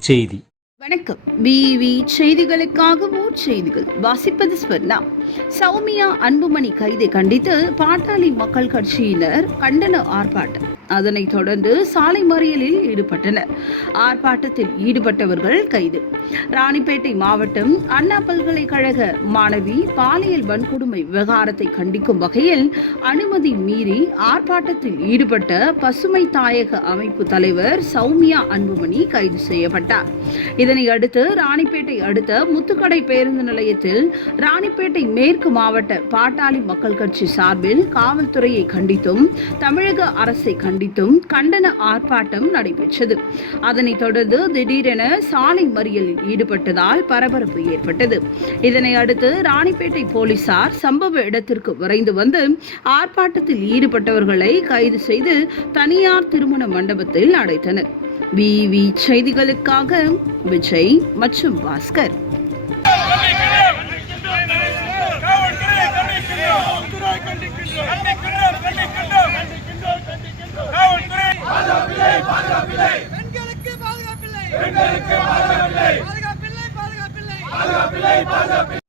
செய்தி. வணக்கம். பிவி செய்திகளுக்காக ஊர் செய்திகள். வாசிப்பது ஸ்வர்ணா. சௌமியா அன்புமணி கைதை கண்டித்து பாட்டாளி மக்கள் கட்சியினர் கண்டன ஆர்ப்பாட்டம். அதனைத் தொடர்ந்து சாலை மறியலில் ஈடுபட்டனர். ஆர்ப்பாட்டத்தில் ஈடுபட்டவர்கள் கைது. ராணிப்பேட்டை மாவட்டம் அண்ணா பல்கலைக்கழக மாணவி பாலியல் வன்கொடுமை விவகாரத்தை கண்டிக்கும் வகையில் அனுமதி மீறி ஆர்ப்பாட்டத்தில் ஈடுபட்ட பசுமை தாயக அமைப்பு தலைவர் சௌமியா அன்புமணி கைது செய்யப்பட்டார். இதனை அடுத்து ராணிப்பேட்டை அடுத்த முத்துக்கடை பேருந்து நிலையத்தில் ராணிப்பேட்டை மேற்கு மாவட்ட பாட்டாளி மக்கள் கட்சி சார்பில் காவல்துறையை கண்டித்தும் தமிழக அரசை கண்டித்தும் கண்டன ஆர்ப்பாட்டம் நடைபெற்றது. அதனைத் தொடர்ந்து திடீரென சாலை மறியலில் ஈடுபட்டதால் பரபரப்பு ஏற்பட்டது. இதனை அடுத்து ராணிப்பேட்டை போலீசார் சம்பவ இடத்திற்கு விரைந்து வந்து ஆர்ப்பாட்டத்தில் ஈடுபட்டவர்களை கைது செய்து தனியார் திருமண மண்டபத்தில் அடைத்தனர். விவி செய்திகளுக்காக விஜய் மற்றும் பாஸ்கர். பெண்களுக்கு பாதுகாப்பில்லை பெண்களுக்கு பாதுகாப்பில்லை பாதுகாப்பில்லை பாதுகாப்பில்லை பாதுகாப்பில்லை